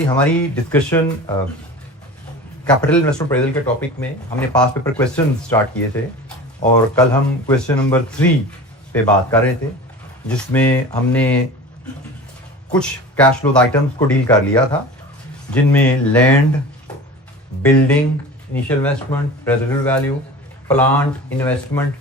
कि हमारी discussion capital investment appraisal के टॉपिक में हमने पास पेपर क्वेश्चन स्टार्ट किए थे और कल हम क्वेश्चन नंबर 3 पे बात कर रहे थे, जिसमें हमने कुछ कैश फ्लो आइटम्स को डील कर लिया था, जिनमें land, building, initial investment, residual value, plant investment,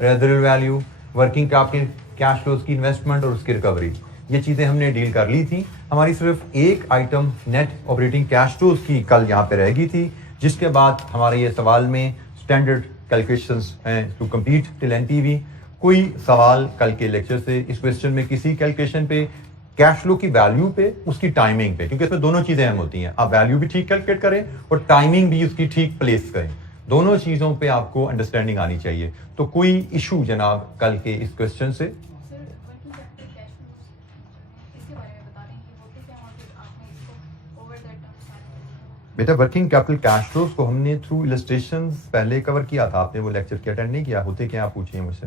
residual value, working capital, cash flows की इन्वेस्टमेंट और उसकी रिकवरी, ये चीज़ें हमने डील कर ली थी। हमारी सिर्फ एक item net operating cash flows की कल यहाँ पे रहेगी थी, जिसके बाद हमारे ये सवाल में स्टैंडर्ड कैलकुलेशंस हैं टू कंप्लीट टिल एनपीवी। कोई सवाल कल के लेक्चर से इस क्वेश्चन में किसी कैलकुलेशन पे, कैश फ्लो की वैल्यू पे, उसकी टाइमिंग पे, क्योंकि इसमें दोनों चीजें अहम होती हैं, आप वैल्यू भी ठीक कैलकुलेट करें और टाइमिंग भी उसकी ठीक प्लेस करें, दोनों चीजों पे आपको अंडरस्टैंडिंग आनी चाहिए। तो कोई इशू जनाब कल के इस क्वेश्चन से? बेटा वर्किंग कैपिटल कैश फ्लोज को हमने थ्रू इलस्ट्रेशंस पहले कवर किया था, आपने वो लेक्चर की अटेंड नहीं किया, होते क्या आप पूछिए मुझसे।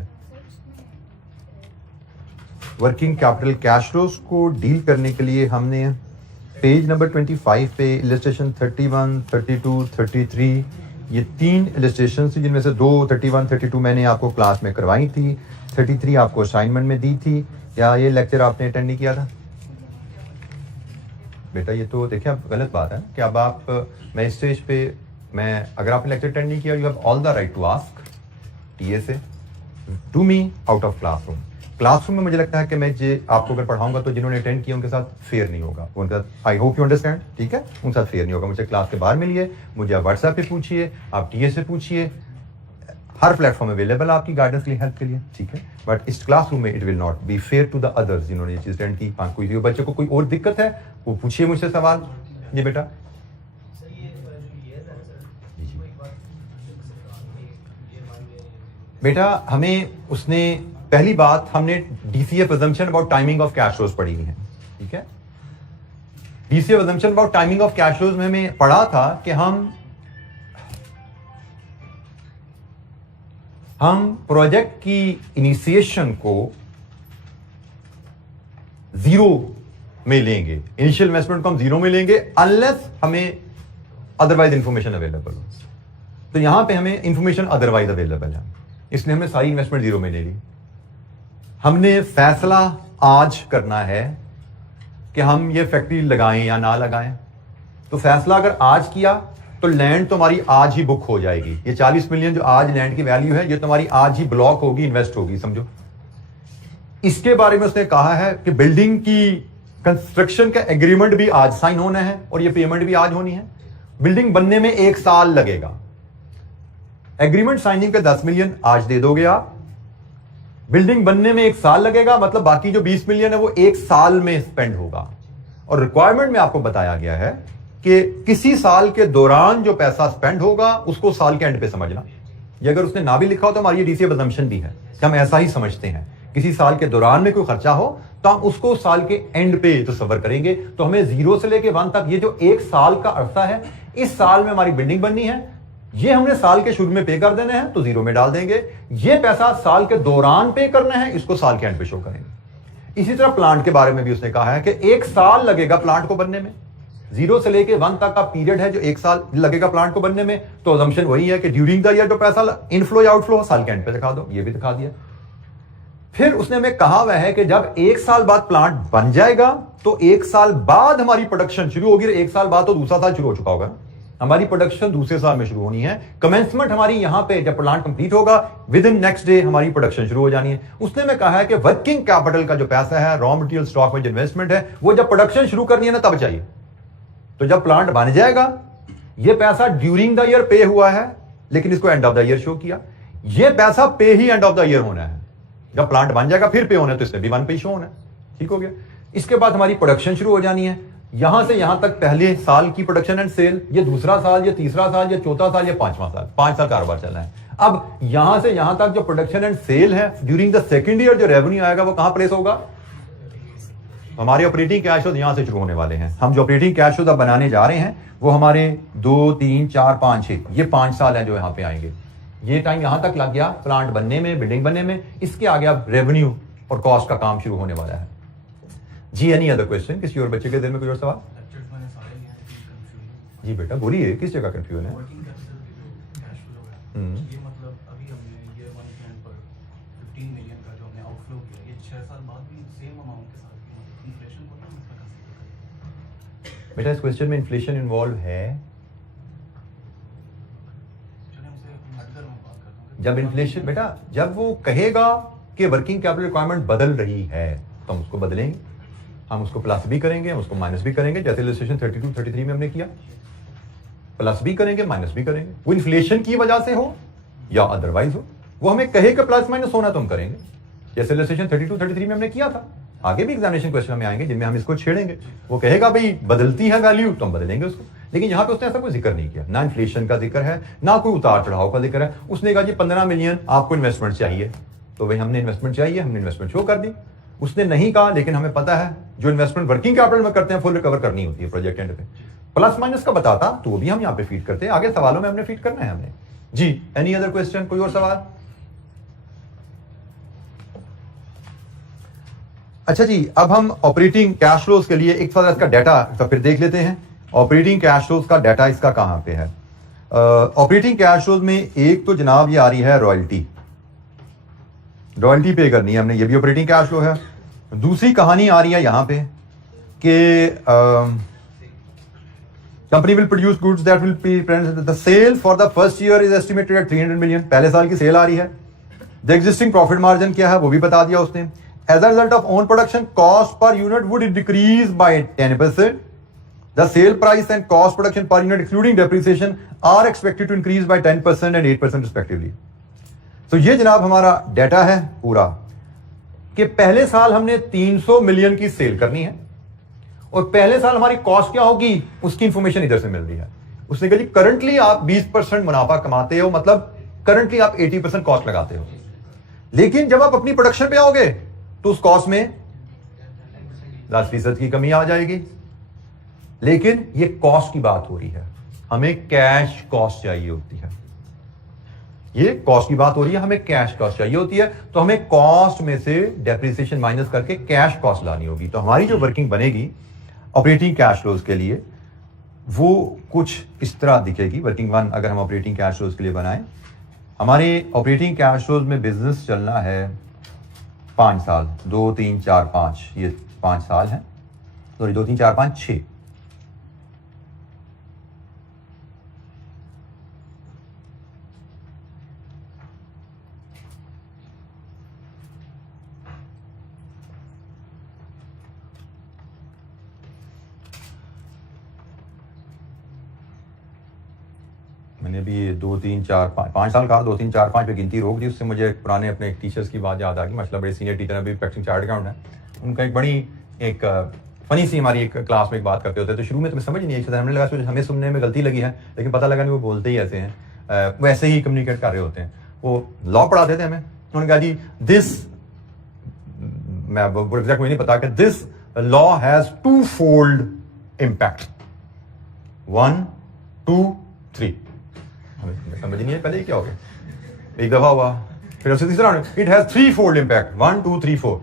वर्किंग कैपिटल कैश फ्लोज को डील करने के लिए हमने पेज नंबर 25 पे इलस्ट्रेशन 31, 32, 33 ये 3 इलस्ट्रेशन थी, जिनमें से 2 31, 32 मैंने आपको क्लास में करवाई थी, 33 आपको असाइनमेंट में दी थी। या ये लेक्चर आपने अटेंड नहीं किया था? बेटा ये तो देखिए आप गलत बात है कि अब आप मैं इस स्टेज पे अगर आपने लेक्चर अटेंड नहीं किया, you have all the right to ask TSA to me out of classroom. Classroom में मुझे लगता है कि मैं आपको अगर पढ़ाऊंगा तो जिन्होंने अटेंड किया उनके साथ फेयर नहीं होगा, उनके साथ आई होप यू अंडरस्टैंड, ठीक है, उनके साथ फेयर नहीं होगा। मुझे क्लास के बाहर मिलिए, मुझे आप व्हाट्सएप पे पूछिए, आप टीएसए पूछिए, हर प्लेटफॉर्म अवेलेबल है आपकी गाइडेंस के लिए, हेल्प के लिए, ठीक है। बट इस क्लासरूम में it will not be fair to the others जिन्होंने ये चीज अटेंड की। कोई बच्चे को कोई और दिक्कत है वो पूछिए मुझसे सवाल। ये बेटा हमें उसने पहली बात हमने DCF assumption about timing of cash flows पढ़ी है, ठीक है। DCF assumption about timing of cash flows में हमें पढ़ा था कि हम प्रोजेक्ट की इनिशिएशन को 0 में लेंगे, इनिशियल इन्वेस्टमेंट को हम 0 में लेंगे अनलेस हमें अदरवाइज इंफॉर्मेशन अवेलेबल हो। तो यहां पे हमें इंफॉर्मेशन अदरवाइज अवेलेबल है, इसलिए हमने सारी इन्वेस्टमेंट 0 में ले ली। हमने फैसला आज करना है कि हम ये फैक्ट्री लगाएं या ना लगाएं। तो फैसला अगर आज किया तो लैंड तो हमारी आज ही बुक हो जाएगी। ये 40 मिलियन जो आज लैंड की वैल्यू है, ये तुम्हारी आज ही ब्लॉक होगी, इन्वेस्ट होगी, समझो। इसके बारे में उसने कहा है कि बिल्डिंग की कंस्ट्रक्शन का एग्रीमेंट भी आज साइन होना है और ये पेमेंट भी आज होनी है। बिल्डिंग बनने में 1 साल लगेगा। एग्रीमेंट साइनिंग पे 10 मिलियन आज दे दोगे आप, बिल्डिंग बनने में 1 साल लगेगा, मतलब बाकी जो 20 मिलियन है वो 1 साल में स्पेंड होगा। और रिक्वायरमेंट में आपको बताया गया है कि किसी साल के दौरान जो पैसा स्पेंड होगा उसको साल के एंड पे समझना। ये अगर उसने ना भी लिखा हो तो हमारी ये डीसीएफ अजम्पशन भी है कि हम ऐसा ही समझते हैं, किसी साल के दौरान में कोई खर्चा हो तो हम उसको साल के एंड पे तस्वर करेंगे। तो हमें 0 से लेके 1 तक ये जो 1 साल का अरसा है, इस साल में हमारी बिल्डिंग बननी है, ये हमने साल के शुरू में पे कर देना है तो 0 में डाल देंगे। ये पैसा साल के दौरान पे करना है, इसको साल के एंड पे शो करेंगे। इसी तरह प्लांट के बारे में भी उसने कहा है कि 1 साल लगेगा प्लांट को बनने में। 0 से लेके 1 तक का पीरियड है जो 1 साल लगेगा प्लांट को बनने में। तो अजम्पशन वही है कि ड्यूरिंग द ईयर जो पैसा इनफ्लो या आउटफ्लो साल के एंड पे दिखा दो, ये भी दिखा दिया। फिर उसने हमें कहा हुआ है कि जब 1 साल बाद प्लांट बन जाएगा तो 1 साल बाद हमारी प्रोडक्शन शुरू होगी। 1 साल बाद तो दूसरा साल शुरू हो चुका होगा, हमारी प्रोडक्शन दूसरे साल में शुरू होनी है। कमेंसमेंट हमारी यहां पे जब प्लांट कंप्लीट होगा, विद इन नेक्स्ट डे हमारी प्रोडक्शन शुरू हो जानी है। उसने हमें कहा है कि वर्किंग कैपिटल का जो पैसा है, रॉ मटेरियल स्टॉक में जो इन्वेस्टमेंट है, वो जब प्रोडक्शन शुरू करनी है ना तब चाहिए। तो जब प्लांट बन जाएगा, ये पैसा ड्यूरिंग द ईयर पे हुआ है लेकिन इसको end of the year show किया, ये पैसा पे ही एंड ऑफ द ईयर होना है। जब प्लांट बन जाएगा फिर पे होना है तो इसमें भी 1 पे शो होना है, ठीक हो गया। इसके बाद हमारी प्रोडक्शन शुरू हो जानी है। यहां से यहां तक पहले साल की प्रोडक्शन एंड सेल, ये दूसरा साल, ये तीसरा साल, ये चौथा साल, ये 5वां साल, 5 साल कारोबार चलना है। अब यहां से यहां तक जो प्रोडक्शन एंड सेल है, ड्यूरिंग द सेकंड ईयर जो रेवेन्यू आएगा वो कहां प्लेस होगा? हमारे ऑपरेटिंग कैश फ्लो यहां से शुरू होने वाले हैं। हम जो ऑपरेटिंग कैश फ्लो बनाने जा रहे हैं वो हमारे 2, 3, 4, 5, 6 ये 5 साल है जो यहां पे आएंगे। ये टाइम यहां तक लग गया प्लांट बनने में, बिल्डिंग बनने में। इसके आगे अब रेवेन्यू और कॉस्ट का काम शुरू होने वाला है। जी एनी अदर क्वेश्चन? किसी और बच्चे के दिल में कोई और सवाल? जी बेटा बोलिए, किस जगह कंफ्यूजन है? वर्किंग कैपिटल के जो कैश फ्लो है, ये मतलब अभी हमने ईयर 1 के एंड पर 15 मिलियन का जो हमने आउटफ्लो किया, ये 6 साल बाद भी सेम अमाउंट के साथ ही मतलब इन्फ्लेशन को हम इसका कंसीडर करें। बेटा इस क्वेश्चन में इन्फ्लेशन इन्वॉल्व है? चलिए हमसे हटकर मैं बात करता हूँ। जब इन्फ्लेशन बेटा जब वो कहेगा कि वर्किंग कैपिटल रिक्वायरमेंट बदल रही है तो हम उसको बदलेंगे, हम उसको प्लस भी करेंगे, हम उसको माइनस भी करेंगे, जैसे इलस्ट्रेशन 32 33 में हमने किया, प्लस भी करेंगे माइनस भी करेंगे। वो इन्फ्लेशन की वजह से हो या अदरवाइज हो, वो हमें कहे कि प्लस माइनस होना तो हम करेंगे, जैसे इलस्ट्रेशन 32 33 में हमने किया था। आगे भी एग्जामिनेशन क्वेश्चन में आएंगे जिनमें हम इसको छेड़ेंगे। वो कहेगा भाई बदलती है वैल्यू तो हम बदलेंगे उसको, लेकिन यहाँ पे उसने ऐसा कोई जिक्र नहीं किया, ना इन्फ्लेशन का जिक्र है ना कोई उतार चढ़ाव का जिक्र है। उसने कहा जी 15 मिलियन आपको इन्वेस्टमेंट चाहिए, तो भाई हमने इन्वेस्टमेंट चाहिए, हमने इन्वेस्टमेंट शो कर दी। उसने नहीं कहा, लेकिन हमें पता है जो इन्वेस्टमेंट वर्किंग कैपिटल में करते हैं फुल रिकवर करनी होती है प्रोजेक्ट एंड पे। प्लस माइनस का बताता तो वो भी हम यहाँ पे फीड करते हैं, आगे सवालों में हमने फीड करना है हमने। जी एनी अदर क्वेश्चन, कोई और सवाल? अच्छा जी, अब हम ऑपरेटिंग कैश फ्लोज के लिए एक थोड़ा इसका डाटा तो फिर देख लेते हैं। ऑपरेटिंग कैश फ्लोज का डाटा इसका कहां पे है? ऑपरेटिंग कैश फ्लोज में एक तो जनाब ये आ रही है रॉयल्टी, रॉयल्टी पे करनी है हमने, ये भी ऑपरेटिंग कैश फ्लो है। दूसरी कहानी आ रही है यहां पे कि company will produce goods that will be the sale for the first year is estimated at 300 million, पहले साल की सेल आ रही है। द एग्जिस्टिंग प्रॉफिट मार्जिन क्या है वो भी बता दिया उसने। As a result of own production cost per unit would decrease by 10%। The sale price and cost production per unit excluding depreciation are expected to increase by 10% and 8% respectively. तो ये जनाब हमारा डाटा है पूरा कि पहले साल हमने 300 मिलियन की सेल करनी है और पहले साल हमारी कॉस्ट क्या होगी उसकी इंफॉर्मेशन इधर से मिल रही है। उसने कहा जी करंटली आप 20% मुनाफा कमाते हो, मतलब करंटली आप 80% कॉस्ट लगाते हो, लेकिन जब आप अपनी प्रोडक्शन पे आओगे तो उस कॉस्ट में 10% की कमी आ जाएगी। लेकिन ये कॉस्ट की बात हो रही है, हमें कैश कॉस्ट चाहिए होती है, ये कॉस्ट की बात हो रही है, हमें कैश कॉस्ट चाहिए होती है। तो हमें कॉस्ट में से डेप्रिसिएशन माइनस करके कैश कॉस्ट लानी होगी। तो हमारी जो वर्किंग बनेगी ऑपरेटिंग कैश फ्लोज के लिए वो कुछ इस तरह दिखेगी। वर्किंग वन अगर हम ऑपरेटिंग कैश फ्लोज के लिए बनाएं, हमारे ऑपरेटिंग कैश फ्लोज में बिजनेस चलना है 5 साल, 2 3 4 5, ये 5 साल है, सॉरी 2 3 4 5 6। मैंने भी 2 3 4 5 साल कहा, 2 3 4 5 पे गिनती रोक दी। उससे मुझे पुराने अपने टीचर्स की बात याद आ गई। माशाल्लाह बड़े सीनियर टीचर अभी प्रैक्टिसिंग चार्ट अकाउंट है, उनका एक बड़ी एक फनी सी हमारी एक क्लास में एक बात करते होते, तो शुरू में तुम्हें समझ नहीं आई, हमने लगा हमें सुनने में गलती लगी है, लेकिन पता लगा नहीं वो बोलते ही ऐसे हैं, वैसे ही कम्युनिकेट कर रहे होते हैं। वो लॉ पढ़ाते थे हमें, उन्होंने कहा जी दिस, मैं एग्जैक्ट मुझे नहीं पता कि this law has 2 fold impact, 1 2 3। समझ नहीं है पहले क्या हो गया, एक दफा हुआ, फिर उससे तीसरा इट हैज 3 फोल्ड इम्पैक्ट, 1 2 3 4।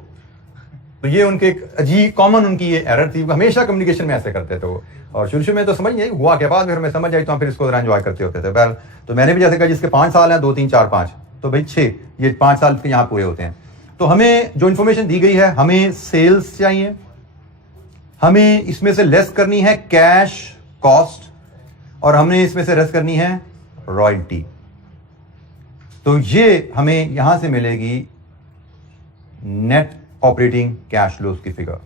तो ये उनके एक अजीब कॉमन उनकी ये एरर थी, हमेशा कम्युनिकेशन में ऐसे करते थे वो। और शुरू में तो समझ नहीं हुआ के बाद फिर हमें समझ आई, तो हम फिर इसको एंजॉय करते होते थे। बहरहाल तो मैंने भी जैसे कहा जिसके 5 साल हैं 2 3 4 5, तो भाई 6, ये 5 साल के यहाँ पूरे होते हैं। तो हमें जो इन्फॉर्मेशन दी गई है, हमें सेल्स चाहिए, हमें इसमें से लेस करनी है कैश कॉस्ट, और हमने इसमें से लेस करनी है रॉयल्टी। तो ये हमें यहां से मिलेगी नेट ऑपरेटिंग कैश फ्लोज की फिगर।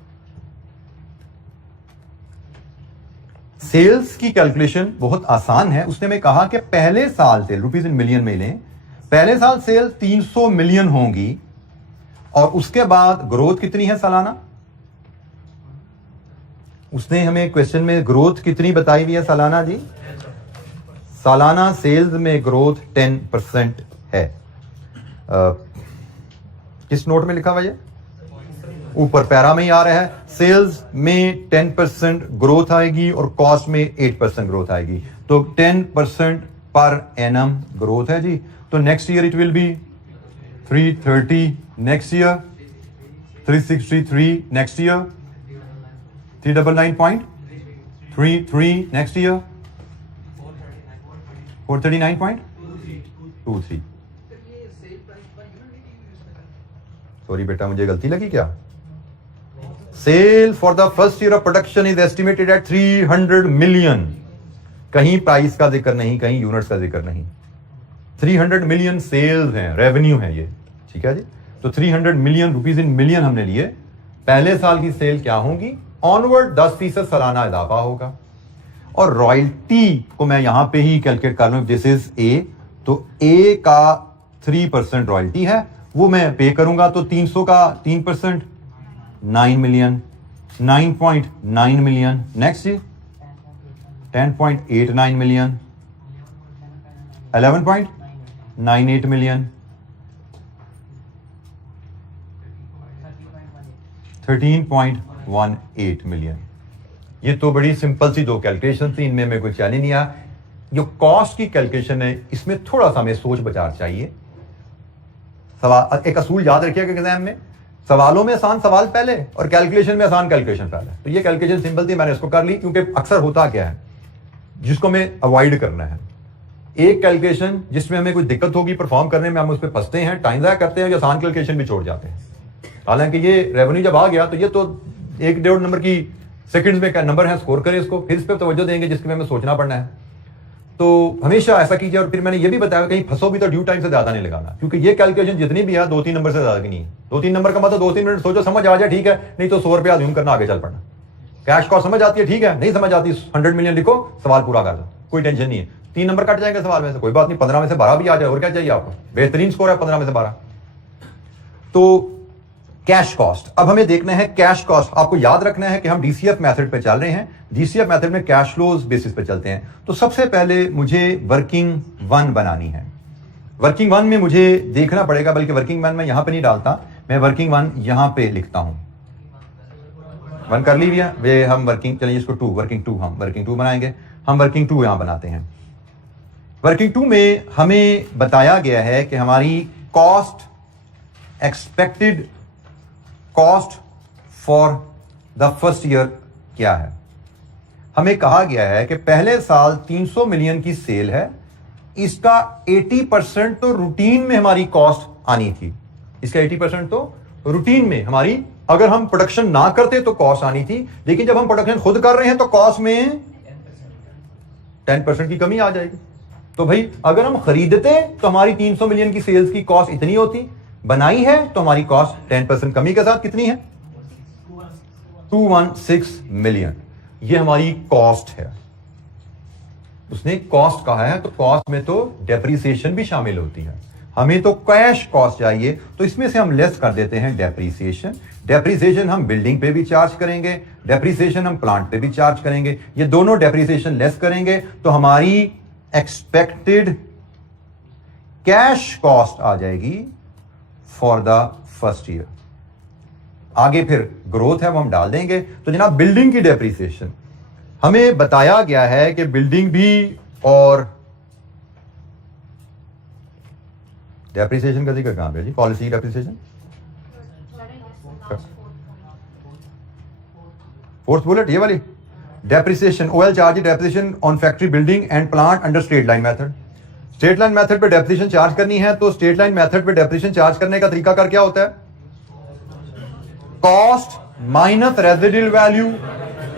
सेल्स की कैलकुलेशन बहुत आसान है। उसने में कहा कि पहले साल से रुपीज इन मिलियन में लें, पहले साल सेल 300 मिलियन होंगी और उसके बाद ग्रोथ कितनी है सालाना। उसने हमें क्वेश्चन में ग्रोथ कितनी बताई हुई है सालाना जी? सालाना सेल्स में ग्रोथ 10% है। किस नोट में लिखा हुआ है? ऊपर पैरा में ही आ रहा है। सेल्स में 10% ग्रोथ आएगी और कॉस्ट में 8% ग्रोथ आएगी। तो 10% पर एनम ग्रोथ है जी। तो next year it will be 330, next year 363, next year 399.33, next year 439.23। Sorry बेटा, मुझे गलती लगी क्या? Sale for the first year of production is estimated at 300 million. कहीं प्राइस का जिक्र नहीं, कहीं यूनिट्स का जिक्र नहीं। 300 मिलियन सेल्स हैं, रेवेन्यू है ये, ठीक है जी। तो 300 मिलियन रुपीज इन मिलियन हमने लिए। पहले साल की सेल क्या होगी? ऑनवर्ड 10% सालाना इजाफा होगा। और रॉयल्टी को मैं यहां पे ही कैलकुलेट कर लूं, दिस इज ए, तो ए का 3% रॉयल्टी है, वो मैं पे करूंगा, तो 300 का 3% 9 मिलियन, 9.9 मिलियन। नेक्स्ट जी 10.89 मिलियन, 11.98 मिलियन, 13.18 मिलियन। ये तो बड़ी सिंपल सी दो कैलकुलेशन थी, इनमें मैं कोई चैलेंज नहीं आया। जो कॉस्ट की कैलकुलेशन है, इसमें थोड़ा सा हमें सोच विचार चाहिए। सवाल एक असूल याद रखिएगा एग्जाम में, सवालों में आसान सवाल पहले और कैलकुलेशन में आसान कैलकुलेशन पहले। तो ये कैलकुलेशन सिंपल थी, मैंने इसको कर ली, क्योंकि अक्सर होता क्या है जिसको हमें अवॉइड करना है, एक कैलकुलेशन जिसमें हमें कोई दिक्कत होगी परफॉर्म करने में, हम उस पर फंसते हैं, टाइम ज़ाया करते हैं, या आसान कैलकुलेशन भी छोड़ जाते हैं। हालांकि ये रेवेन्यू जब आ गया तो ये तो 1-1.5 नंबर की सेकंड्स में क्या नंबर है, स्कोर करें इसको, फिर इस पर तवज्जो देंगे जिसके में हमें सोचना पड़ना है। तो हमेशा ऐसा कीजिए। और फिर मैंने ये भी बताया कहीं फंसो भी तो ड्यू टाइम से ज्यादा नहीं लगाना, क्योंकि ये कैलकुलेशन जितनी भी है 2-3 नंबर से ज्यादा की नहीं है। 2-3 नंबर का मतलब 2-3 मिनट सोचो, समझ आ जाए ठीक है, नहीं तो 100 रुपया अज्यूम करना, आगे चल पड़ना। कैश कॉस्ट समझ आती है ठीक है, नहीं समझ आती 100 मिलियन लिखो, सवाल पूरा कर दो, कोई टेंशन नहीं है। 3 नंबर कट जाएंगे सवाल में से, कोई बात नहीं, 15 में से 12 भी आ जाए, और क्या चाहिए आपको, बेहतरीन स्कोर है 15 में से 12। तो कैश कॉस्ट, अब हमें देखना है कैश कॉस्ट। आपको याद रखना है कि हम डीसीएफ मेथड पे चल रहे हैं, डीसीएफ मेथड में कैश फ्लोज बेसिस पे चलते हैं। तो सबसे पहले मुझे वर्किंग वन बनानी है। वर्किंग वन में मुझे देखना पड़ेगा, बल्कि वर्किंग वन में यहां पे नहीं डालता, मैं वर्किंग वन यहां पे लिखता हूं। वन कर ली भैया वे, हम वर्किंग, चलिए इसको 2, वर्किंग 2, हम वर्किंग 2 बनाएंगे। हम वर्किंग 2 यहां बनाते हैं। वर्किंग 2 में हमें बताया गया है कि हमारी cost, expected cost for the first year क्या है। हमें कहा गया है कि पहले साल 300 मिलियन की सेल है, इसका 80% तो रूटीन में हमारी कॉस्ट आनी थी। इसका 80% तो रूटीन में हमारी, अगर हम प्रोडक्शन ना करते तो कॉस्ट आनी थी, लेकिन जब हम प्रोडक्शन खुद कर रहे हैं तो कॉस्ट में 10% की कमी आ जाएगी। तो भाई अगर हम खरीदते तो हमारी 300 मिलियन की सेल्स की कॉस्ट इतनी होती, बनाई है तो हमारी कॉस्ट 10% कमी के साथ कितनी है, 216 मिलियन। ये हमारी कॉस्ट है। उसने कॉस्ट कहा है, तो कॉस्ट में तो डेप्रिसिएशन भी शामिल होती है। हमें तो कैश कॉस्ट चाहिए, तो इसमें से हम लेस कर देते हैं डेप्रिसिएशन। डेप्रिसिएशन हम बिल्डिंग पे भी चार्ज करेंगे, डेप्रिसिएशन हम प्लांट पे भी चार्ज करेंगे। ये दोनों डेप्रिसिएशन लेस करेंगे तो हमारी एक्सपेक्टेड कैश कॉस्ट आ जाएगी फॉर द फर्स्ट ईयर। आगे फिर ग्रोथ है वो हम डाल देंगे। तो जनाब बिल्डिंग की डेप्रिसिएशन हमें बताया गया है कि बिल्डिंग भी और डेप्रिसिएशन का जिक्र कहां पे जी, पॉलिसी डेप्रिसिएशन 4th बुलेट ये वाली depreciation, we'll charge depreciation on factory building and plant under straight line method. Straight line method पे डेप्रिसिएशन चार्ज करनी है, तो स्ट्रेट लाइन मेथड पे डेप्रिसिएशन चार्ज करने का तरीका कर क्या होता है, cost minus residual value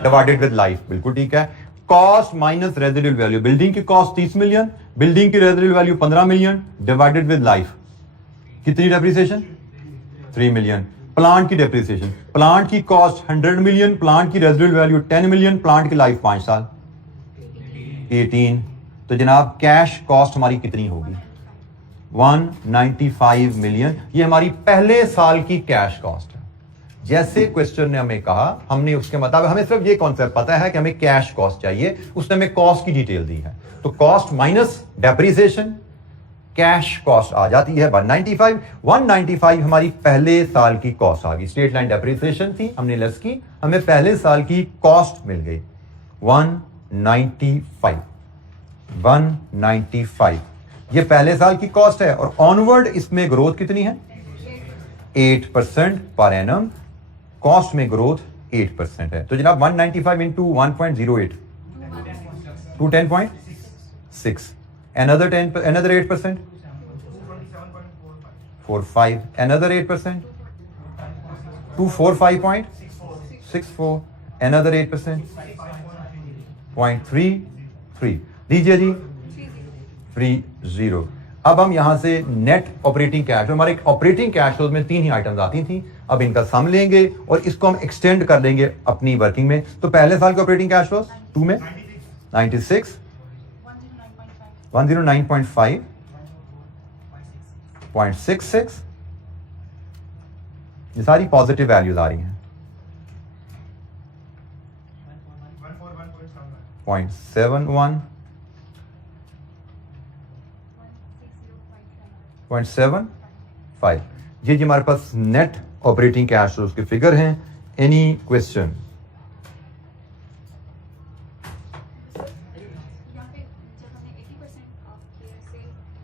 divided with life. बिल्कुल ठीक है, cost minus residual value. Building की कॉस्ट 30 मिलियन, बिल्डिंग की residual value 15 million divided with life, कितनी डेप्रिसिएशन, 3 मिलियन। प्लांट की डेप्रिसिएशन, प्लांट की कॉस्ट 100 मिलियन, प्लांट की रेजिडुअल वैल्यू 10 मिलियन, प्लांट की लाइफ 5 साल 18। तो जनाब कैश कॉस्ट हमारी कितनी होगी, 195 मिलियन। ये हमारी पहले साल की कैश कॉस्ट है। जैसे क्वेश्चन ने हमें कहा, हमने उसके मुताबिक, हमें सिर्फ ये कॉन्सेप्ट पता है कि हमें कैश कॉस्ट चाहिए, उसने हमें कॉस्ट की डिटेल दी है। तो cost minus depreciation, cash cost आ जाती है 195। 195 हमारी पहले साल की कॉस्ट आ गई। स्ट्रेट लाइन डेप्रिसिएशन थी, हमने लेस की, हमें पहले साल की कॉस्ट मिल गई 195। 195 ये पहले साल की कॉस्ट है, और ऑनवर्ड इसमें ग्रोथ कितनी है, 8% पर एनम। कॉस्ट में ग्रोथ 8% है। तो जनाब 195 इंटू 1.08 210.6 another 8%, 45, another 8%, 245.64, another 8%, 0.33, दीजिए जी 30। अब हम यहां से नेट ऑपरेटिंग कैश, हमारे ऑपरेटिंग कैश फ्लो में 3 ही आइटम्स आती थी, अब इनका सम लेंगे और इसको हम एक्सटेंड कर देंगे अपनी वर्किंग में। तो पहले साल के ऑपरेटिंग कैश फ्लो 2 में 96, 109.5, 0.66, ये सारी पॉजिटिव वैल्यूज आ रही हैं, 0.71, 0.75, ये जी हमारे पास नेट ऑपरेटिंग कैश फ्लोज के फिगर हैं। Any question?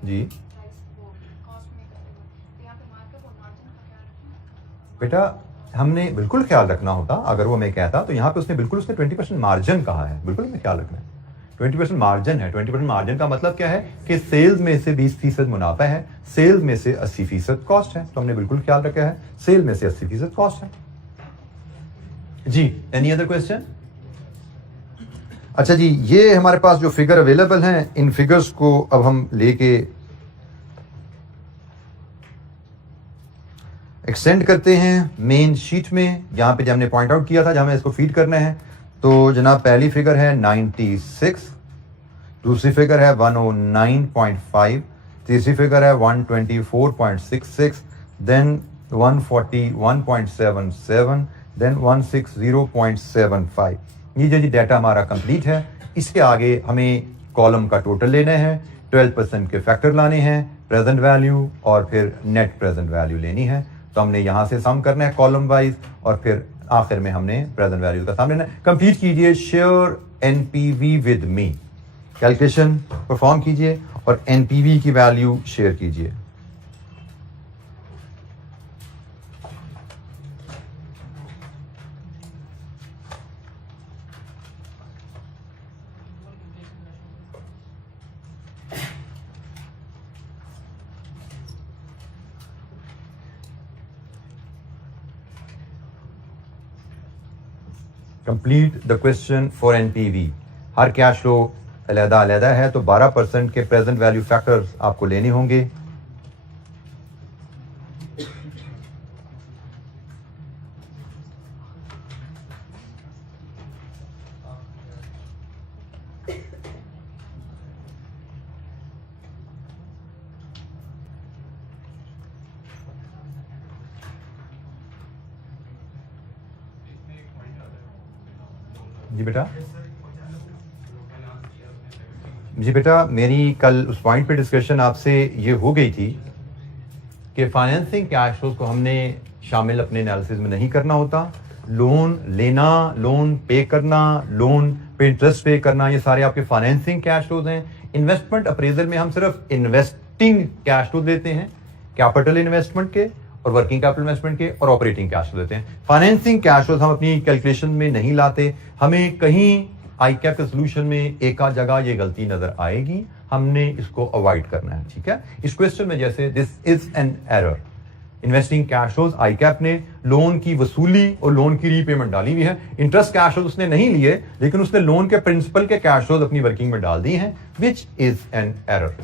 जी बेटा हमने बिल्कुल ख्याल रखना होता, अगर वो मैं कहता तो यहाँ पे उसने बिल्कुल उसने 20% मार्जिन कहा है, बिल्कुल हमें ख्याल रखना है। 20% मार्जिन है। 20% मार्जिन का मतलब क्या है कि सेल्स में से 20% मुनाफा है, सेल्स में से 80% कॉस्ट है, तो हमने बिल्कुल ख्याल रखा है सेल में से 80% कॉस्ट है। जी एनी अदर क्वेश्चन? अच्छा जी, ये हमारे पास जो फिगर अवेलेबल हैं, इन फिगर्स को अब हम लेके एक्सटेंड करते हैं मेन शीट में, जहां पे हमने पॉइंट आउट किया था, जहां हमें इसको फीड करना है। तो जनाब पहली फिगर है 96, दूसरी फिगर है 109.5, तीसरी फिगर है 124.66, देन 141.77, देन 160.75। ये जो डाटा हमारा कंप्लीट है, इसके आगे हमें कॉलम का टोटल लेना है, 12% के फैक्टर लाने हैं, प्रेजेंट वैल्यू और फिर नेट प्रेजेंट वैल्यू लेनी है। तो हमने यहां से सम करना है कॉलम वाइज और फिर आखिर में हमने प्रेजेंट वैल्यू का सम लेना है। कंप्लीट कीजिए share NPV with me, calculation perform कीजिए और एनपीवी की वैल्यू शेयर कीजिए। Complete the question for NPV. Her cash flow अलग-अलग है, तो 12% के प्रेजेंट वैल्यू फैक्टर्स आपको लेने होंगे। जी बेटा, जी बेटा, मेरी कल उस पॉइंट पे डिस्कशन आपसे ये हो गई थी कि फाइनेंसिंग कैश फ्लोज को हमने शामिल अपने एनालिसिस में नहीं करना होता। लोन लेना, लोन पे करना, लोन पे इंटरेस्ट पे करना, ये सारे आपके फाइनेंसिंग कैश फ्लोज हैं। इन्वेस्टमेंट अप्रेजल में हम सिर्फ इन्वेस्टिंग कैश फ्लो देते हैं, कैपिटल इन्वेस्टमेंट के और वर्किंग कैपिटल इन्वेस्टमेंट के और ऑपरेटिंग कैश फ्लो देते हैं। फाइनेंसिंग कैश फ्लोज हम अपनी कैलकुलेशन में नहीं लाते। हमें कहीं आईकैप के सोल्यूशन में एक आध जगह ये गलती नजर आएगी, हमने इसको अवॉइड करना है, ठीक है। इस क्वेश्चन में जैसे this is an error, investing cash flows ICAP ने लोन की वसूली और लोन की रीपेमेंट डाली हुई है। इंटरेस्ट कैश फ्लोज उसने नहीं लिए, लेकिन उसने लोन के प्रिंसिपल के कैश फ्लोज अपनी वर्किंग में डाल दी हैं, विच इज एन एरर,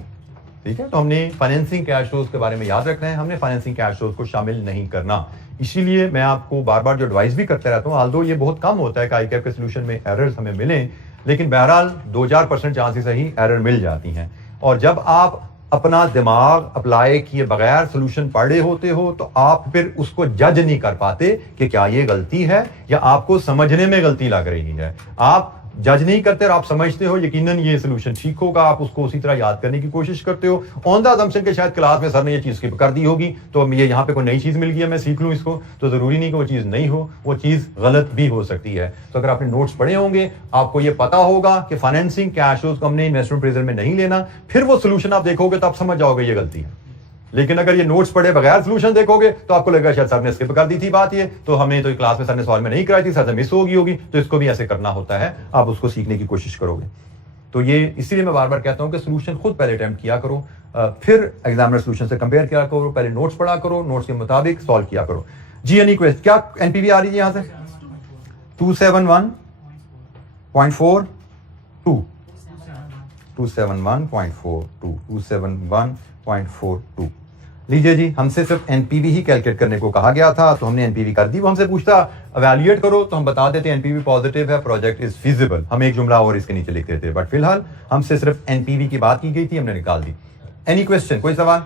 ठीक है। तो हमने फाइनेंसिंग कैश फ्लोज के बारे में याद रखना है, हमने फाइनेंसिंग कैश फ्लोज को शामिल नहीं करना। इसीलिए मैं आपको बार बार जो एडवाइस भी करते रहता हूँ, आल्दो ये बहुत कम होता है कि आईकैप के सोल्यूशन में एरर्स हमें मिले, लेकिन बहरहाल 2000% चांसेस ही एरर मिल जाती हैं। और जब आप अपना दिमाग अप्लाई किए बगैर सोल्यूशन पढ़े होते हो, तो आप फिर उसको जज नहीं कर पाते कि क्या ये गलती है या आपको समझने में गलती लग रही है। आप जज नहीं करते और आप समझते हो यकीनन ये सोल्यूशन ठीक होगा, आप उसको उसी तरह याद करने की कोशिश करते हो ऑन द अजम्पशन के शायद क्लास में सर ने ये चीज स्किप कर दी होगी, तो अब ये यहाँ पे कोई नई चीज मिल गई है, मैं सीख लूं इसको, तो जरूरी नहीं कि वो चीज नहीं हो, वो चीज गलत भी हो सकती है। तो अगर आपने नोट्स पढ़े होंगे, आपको ये पता होगा कि फाइनेंसिंग कैश फ्लोज को हमने इन्वेस्टमेंट अप्रेजल में नहीं लेना, फिर वो सोल्यूशन आप देखोगे तो आप समझ जाओगे ये गलती है। लेकिन अगर ये नोट्स पढ़े बगैर सोल्यूशन देखोगे तो आपको लगेगा शायद सर ने स्किप कर दी थी बात, ये तो हमें तो क्लास में सर ने सवाल में नहीं कराई थी, सर से मिस होगी, तो इसको भी ऐसे करना होता है, आप उसको सीखने की कोशिश करोगे। तो ये इसीलिए मैं बार बार कहता हूं कि सोल्यूशन खुद पहले अटेम्प्ट किया करो, फिर एग्जामिनर सोल्यूशन से कंपेयर किया करो, पहले नोट्स पढ़ा करो, नोट्स के मुताबिक सॉल्व किया करो जी। Any question? क्या एनपीवी आ रही है यहां से? 271.42 271.42 लीजिए जी। हमसे सिर्फ एनपीवी ही कैलकुलेट करने को कहा गया था, तो हमने एनपीवी कर दी। वो हमसे पूछता एवेल्युएट करो, तो हम बता देते एनपीवी पॉजिटिव है, प्रोजेक्ट इज फीजिबल, हम एक जुमला और इसके नीचे लिख देते। बट फिलहाल हमसे सिर्फ एनपीवी की बात की गई थी, हमने निकाल दी। Any question? कोई सवाल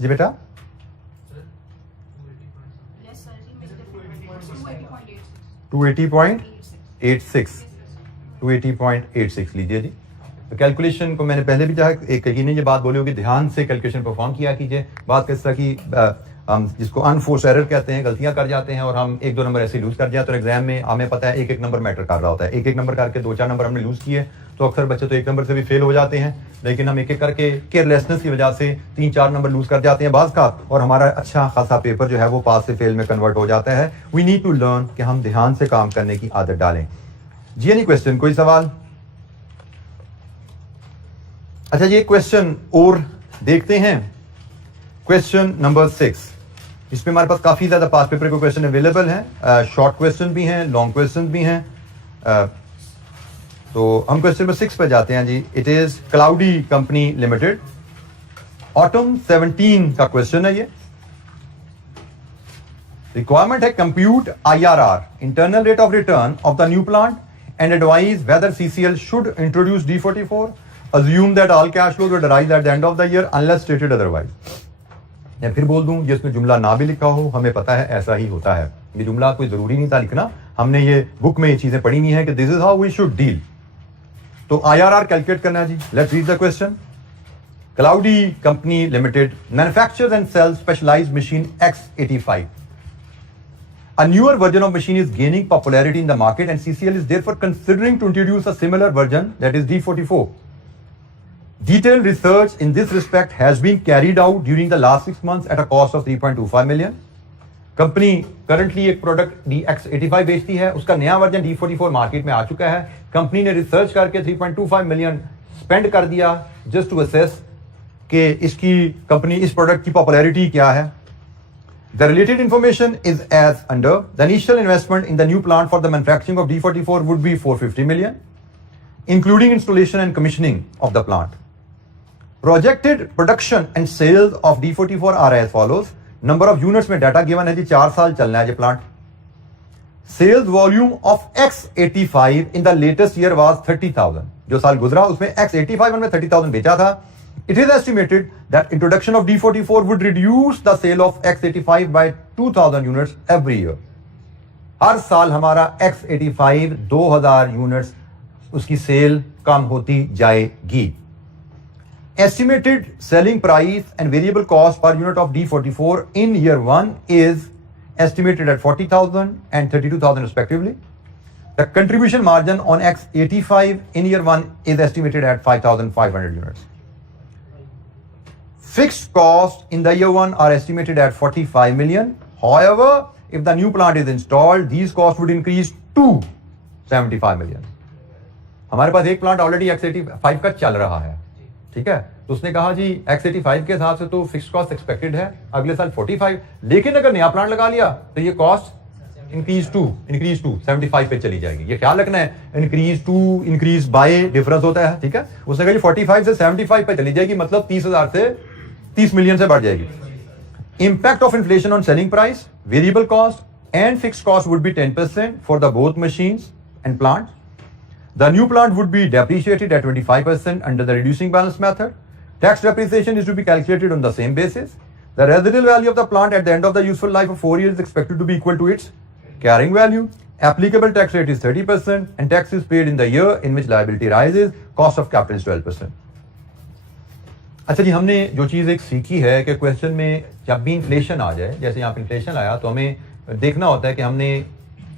जी बेटा? 280.86 लीजिए जी। तो कैलकुलेशन को मैंने पहले भी एक यकीन ये बात बोली होगी, ध्यान से कैलकुलेशन परफॉर्म किया कीजिए। बात किस तरह की हम जिसको अनफोर्स एरर कहते हैं, गलतियां कर जाते हैं और हम 1-2 नंबर ऐसे लूज कर जाते हैं। तो एग्जाम में हमें पता है एक नंबर मैटर कर रहा होता है, एक नंबर करके 2-4 नंबर हमने लूज किए, तो अक्सर बच्चे तो 1 नंबर से भी फेल हो जाते हैं। लेकिन हम एक करके केयरलेसनेस की वजह से 3-4 नंबर लूज कर जाते हैं बाज का, और हमारा अच्छा खासा पेपर जो है वो पास से फेल में कन्वर्ट हो जाता है। वी नीड टू लर्न कि हम ध्यान से काम करने की आदत डालें जी। Any question? कोई सवाल? अच्छा, ये क्वेश्चन और देखते हैं। क्वेश्चन नंबर 6, इसमें हमारे पास काफी ज्यादा पास पेपर के क्वेश्चन अवेलेबल हैं, शॉर्ट क्वेश्चन भी हैं, लॉन्ग क्वेश्चन भी हैं। तो हम क्वेश्चन नंबर 6 पे जाते हैं जी। It is Cloudy company limited, autumn 17 का क्वेश्चन है ये। रिक्वायरमेंट है compute IRR, internal rate of return of the new plant, and advise whether CCL should introduce D44, assume that all cash flows will arise at the end of the year unless stated otherwise। या फिर बोल दूं, जिसमें जुमला ना भी लिखा हो, हमें पता है ऐसा ही होता है। ये जुमला कोई जरूरी नहीं था लिखना, हमने ये बुक में ये चीजें पढ़ी हुई हैं कि this is how we should deal. तो IRR कैलकुलेट करना है जी। Let's read the question. Cloudy company limited manufactures and sales specialised machine X85। A newer version of machine is gaining popularity in the market, and CCL is therefore considering to introduce a similar version, that is D44. Detailed research in this respect has been carried out during the last 6 months at a cost of 3.25 million. Company currently एक product DX85 बेचती है, उसका नया version D44 market में आ चुका है। Company ने research करके 3.25 मिलियन स्पेंड कर दिया जस्ट टू असेस कि इसकी कंपनी इस प्रोडक्ट की पॉपुलैरिटी क्या है। The related information is as under. The initial investment in the new plant for the manufacturing of D44 would be 450 million, including installation and commissioning of the plant. Projected production and sales of D44 are as follows. Number of units में data given है जी, 4 साल चलना है ये plant. Sales volume of X85 in the latest year was 30,000। जो साल गुजरा उसमें X85 में 30,000 बेचा था। It is estimated that introduction of D44 would reduce the sale of X85 by 2,000 units every year। हर साल हमारा X85 2,000 यूनिट्स उसकी सेल कम होती जाएगी। Estimated selling price and variable cost per unit of D44 in year 1 is estimated at 40,000 and 32,000 respectively. The contribution margin on X85 in year 1 is estimated at 5,500 units. Fixed costs in the year 1 are estimated at 45 million. However, if the new plant is installed, these costs would increase to 75 million. हमारे पास एक plant already X85 का चल रहा है, ठीक है। तो उसने कहा जी X85 के हिसाब से तो फिक्स्ड कॉस्ट एक्सपेक्टेड है अगले साल 45, लेकिन अगर नया प्लांट लगा लिया तो ये कॉस्ट इंक्रीज टू 75 पे चली जाएगी। ये ख्याल रखना है, इंक्रीज बाय डिफरेंस होता है, ठीक है। उसने कहा जी 45 से 75 पे चली जाएगी, मतलब 30,000 से 30 मिलियन से बढ़ जाएगी। Impact of inflation on selling price, variable cost and fixed cost would be 10% for the both machines and plants. The new plant would be depreciated at 25% under the reducing balance method. Tax depreciation is to be calculated on the same basis. The residual value of the plant at the end of the useful life of 4 years is expected to be equal to its carrying value. Applicable tax rate is 30% and tax is paid in the year in which liability rises. Cost of capital is 12%. अच्छा जी, हमने जो चीज़ एक सीखी है कि question में जब भी इन्फ्लेशन आ जाए, जैसे यहाँ पे इन्फ्लेशन आया, तो हमें देखना होता है कि हमने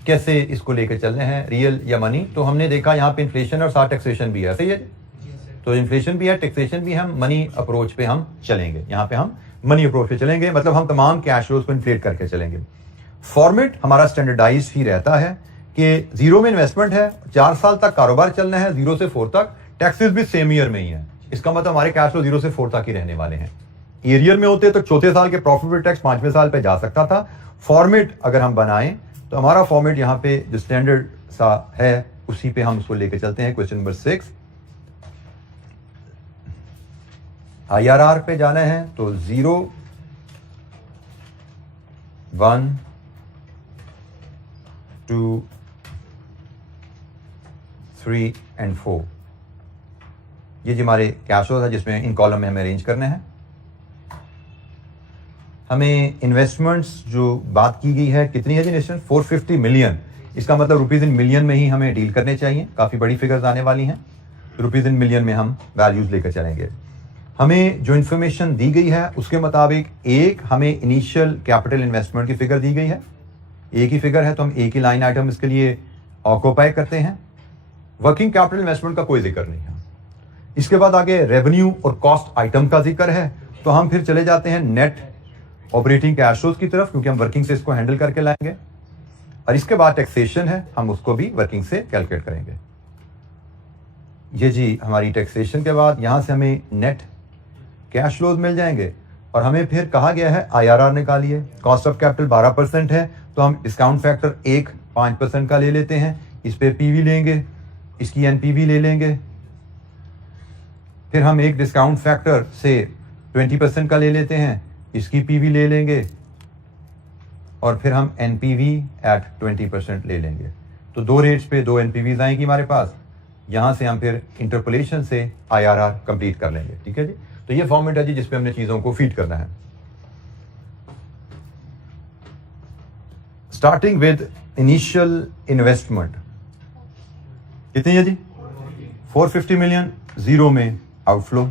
कैसे इसको लेकर चलने हैं, रियल या मनी। तो हमने देखा यहाँ पे इन्फ्लेशन और साथ टैक्सेशन भी है, सही है। तो इन्फ्लेशन भी है, टैक्सेशन भी, हम मनी अप्रोच पे हम चलेंगे। यहाँ पे हम मनी अप्रोच पे चलेंगे, मतलब हम तमाम कैश फ्लोज को इन्फ्लेट करके चलेंगे। फॉर्मेट हमारा स्टैंडर्डाइज ही रहता है कि जीरो में इन्वेस्टमेंट है, 4 साल तक कारोबार चलना है, 0 से 4 तक। टैक्सेस भी सेम ईयर में ही है। इसका मतलब हमारे कैश फ्लो 0 से 4 तक ही रहने वाले हैं। ईयर में होते तो चौथे साल के प्रॉफिट बिफोर टैक्स 5वें साल पे जा सकता था। फॉर्मेट अगर हम बनाएं तो हमारा फॉर्मेट यहाँ पे जो स्टैंडर्ड सा है उसी पे हम उसको लेके चलते हैं। क्वेश्चन नंबर 6, IRR पे जाना है तो 0, 1, 2, 3 एंड 4, ये जो हमारे कैश फ्लो है जिसमें इन कॉलम में हमें अरेंज करना है। हमें इन्वेस्टमेंट्स जो बात की गई है कितनी है जी नेशन, 450 मिलियन। इसका मतलब रुपीज इन मिलियन में ही हमें डील करने चाहिए, काफ़ी बड़ी फिगर्स आने वाली हैं। रुपीज इन मिलियन में हम वैल्यूज लेकर चलेंगे। हमें जो इन्फॉर्मेशन दी गई है उसके मुताबिक एक हमें इनिशियल कैपिटल इन्वेस्टमेंट की फिगर दी गई है, एक ही फिगर है तो हम एक ही लाइन आइटम इसके लिए ऑक्यूपाई करते हैं। वर्किंग कैपिटल इन्वेस्टमेंट का कोई जिक्र नहीं है। इसके बाद आगे रेवेन्यू और कॉस्ट आइटम का जिक्र है, तो हम फिर चले जाते हैं नेट ऑपरेटिंग कैश फ्लोज की तरफ, क्योंकि हम वर्किंग से इसको हैंडल करके लाएंगे। और इसके बाद टैक्सेशन है, हम उसको भी वर्किंग से कैलकुलेट करेंगे। ये जी हमारी टैक्सेशन के बाद यहां से हमें नेट कैश फ्लोज मिल जाएंगे। और हमें फिर कहा गया है IRR निकालिए। कॉस्ट ऑफ कैपिटल 12% है तो हम डिस्काउंट फैक्टर 5% का ले लेते हैं। इस पे PV लेंगे, इसकी NPV ले लेंगे। फिर हम एक डिस्काउंट फैक्टर से 20% का ले लेते हैं, इसकी PV ले लेंगे। और फिर हम NPV एट 20% ले लेंगे। तो 2 रेट्स पे 2 NPVs आएंगी हमारे पास। यहां से हम फिर इंटरपोलेशन से IRR कंप्लीट कर लेंगे। ठीक है जी। तो ये फॉर्मेट है जी जिसपे हमने चीजों को फीड करना है। स्टार्टिंग विद इनिशियल इन्वेस्टमेंट कितनी है जी, 450 मिलियन, 0 में आउटफ्लो।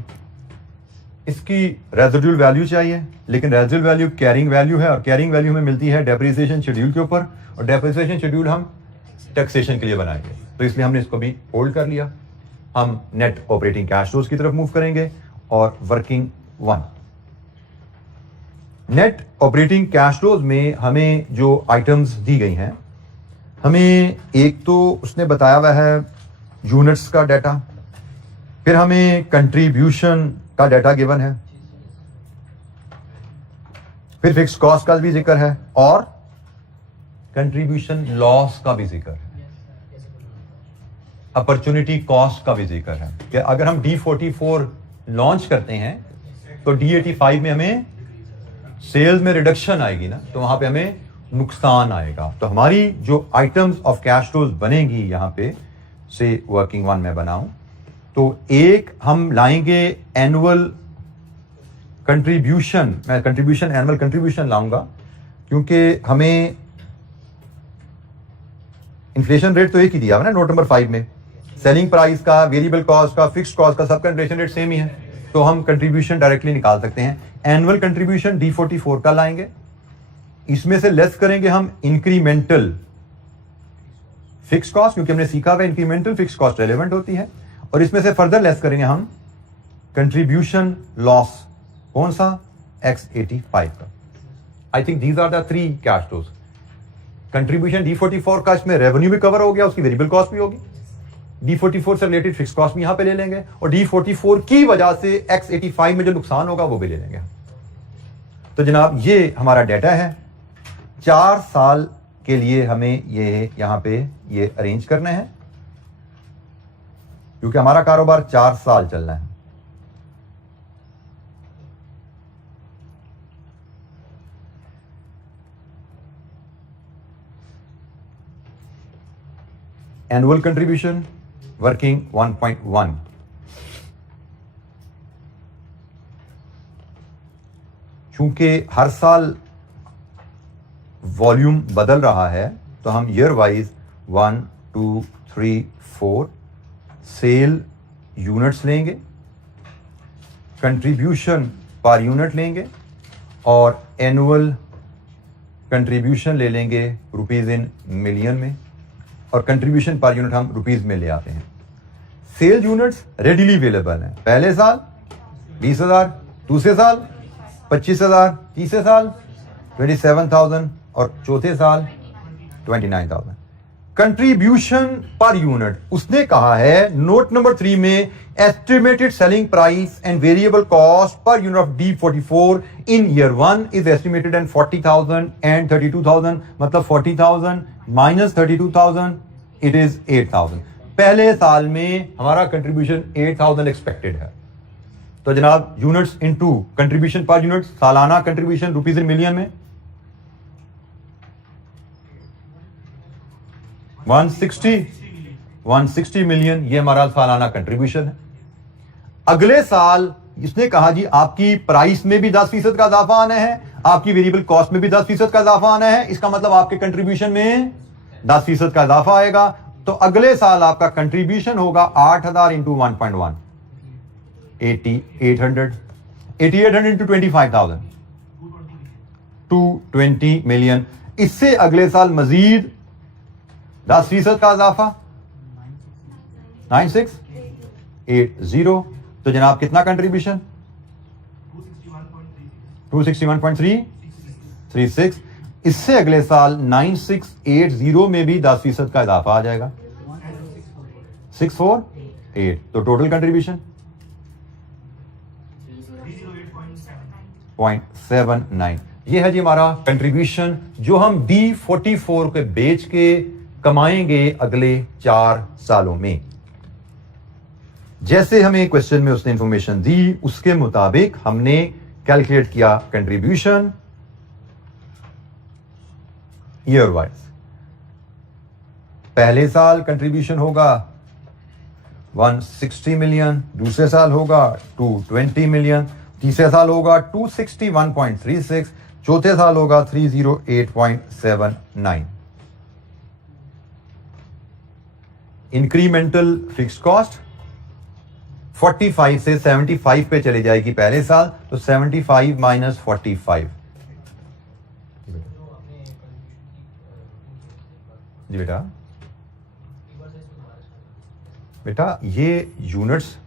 इसकी रेजिडुअल वैल्यू चाहिए, लेकिन रेजिडुअल वैल्यू कैरिंग वैल्यू है और कैरिंग वैल्यू हमें मिलती है डेप्रिसिएशन शेड्यूल के ऊपर, और डेप्रिसिएशन शेड्यूल हम टैक्सेशन के लिए बनाएंगे। तो इसलिए हमने इसको भी होल्ड कर लिया। हम नेट ऑपरेटिंग कैश फ्लोज की तरफ मूव करेंगे और working 1। Net operating cash flows में हमें जो आइटम्स दी गई हैं, हमें एक तो उसने बताया हुआ है यूनिट्स का डाटा, फिर हमें कंट्रीब्यूशन का डाटा गिवन है, फिर फिक्स कॉस्ट का भी जिक्र है और कंट्रीब्यूशन लॉस का भी जिक्र है, अपॉर्चुनिटी कॉस्ट का भी जिक्र है कि अगर हम D44 लॉन्च करते हैं तो D85 में हमें सेल्स में रिडक्शन आएगी ना, तो वहां पे हमें नुकसान आएगा। तो हमारी जो आइटम्स ऑफ कैश फ्लोज बनेगी यहां पे से वर्किंग 1 में बनाऊं तो एक हम लाएंगे एनुअल कंट्रीब्यूशन। मैं कंट्रीब्यूशन एनुअल कंट्रीब्यूशन लाऊंगा क्योंकि हमें इन्फ्लेशन रेट तो एक ही दिया है ना नोट नंबर 5 में। सेलिंग प्राइस का, वेरिएबल कॉस्ट का, फिक्स्ड कॉस्ट का सबका इन्फ्लेशन रेट सेम ही है, तो हम कंट्रीब्यूशन डायरेक्टली निकाल सकते हैं। एनुअल कंट्रीब्यूशन D44 का लाएंगे, इसमें से लेस करेंगे हम इंक्रीमेंटल फिक्स कॉस्ट, क्योंकि हमने सीखा हुआ इंक्रीमेंटल फिक्स कॉस्ट रेलेवेंट होती है, और इसमें से फर्दर लेस करेंगे हम कंट्रीब्यूशन लॉस, कौन सा, X85 का। I think these are the 3 cash flows. Contribution D44 का, इसमें रेवेन्यू भी कवर हो गया, उसकी वेरिएबल कॉस्ट भी होगी, D44 से रिलेटेड फिक्स कॉस्ट भी यहां पे ले लेंगे, और D44 की वजह से X85 में जो नुकसान होगा वो भी ले लेंगे। तो जनाब ये हमारा डाटा है। 4 साल के लिए हमें ये यहां पे ये अरेंज करना है, क्योंकि हमारा कारोबार 4 साल चलना है। एनुअल कंट्रीब्यूशन वर्किंग 1.1, चूंकि हर साल वॉल्यूम बदल रहा है तो हम ईयर वाइज 1, 2, 3, 4 सेल यूनिट्स लेंगे, कंट्रीब्यूशन पर यूनिट लेंगे और एनुअल कंट्रीब्यूशन ले लेंगे रुपीज इन मिलियन में, और कंट्रीब्यूशन पर यूनिट हम रुपीज में ले आते हैं। सेल यूनिट्स रेडीली अवेलेबल हैं। पहले साल 20,000, दूसरे साल 25,000, तीसरे साल 27,000 और चौथे साल 29,000। कंट्रीब्यूशन पर यूनिट, उसने कहा है नोट नंबर 3 में estimated selling price and variable cost per unit of D44 in year 1 is estimated and 40,000 and 32,000, मतलब 40,000 माइनस 32,000 इट इज 8,000। पहले साल में हमारा कंट्रीब्यूशन 8,000 एक्सपेक्टेड है। तो जनाब units into contribution per unit, सालाना कंट्रीब्यूशन रुपीज इन मिलियन में 160 मिलियन, ये हमारा सालाना कंट्रीब्यूशन है। अगले साल इसने कहा जी आपकी प्राइस में भी 10% का इजाफा आना है, आपकी वेरिएबल कॉस्ट में भी 10% का इजाफा आना है, इसका मतलब आपके कंट्रीब्यूशन में 10% का इजाफा आएगा। तो अगले साल आपका कंट्रीब्यूशन होगा 8,000 इंटू 1.1 8800 इंटू 25,000 220 मिलियन। इससे अगले साल मजीद 10% का इजाफा 9680। तो जनाब कितना कंट्रीब्यूशन 261.336। इससे अगले साल 9680 में भी 10% का इजाफा आ जाएगा 648। तो टोटल कंट्रीब्यूशन 0.79। ये है जी हमारा कंट्रीब्यूशन जो हम D44 के बेच के कमाएंगे अगले 4 सालों में। जैसे हमें क्वेश्चन में उसने इंफॉर्मेशन दी उसके मुताबिक हमने कैलकुलेट किया कंट्रीब्यूशन ईयर वाइज। पहले साल कंट्रीब्यूशन होगा 160 मिलियन, दूसरे साल होगा 220 मिलियन, तीसरे साल होगा 261.36, चौथे साल होगा 308.79। इंक्रीमेंटल फिक्स्ड कॉस्ट 45 से 75 पे चली जाएगी पहले साल, तो 75 माइनस 45। जी बेटा, बेटा ये यूनिट्स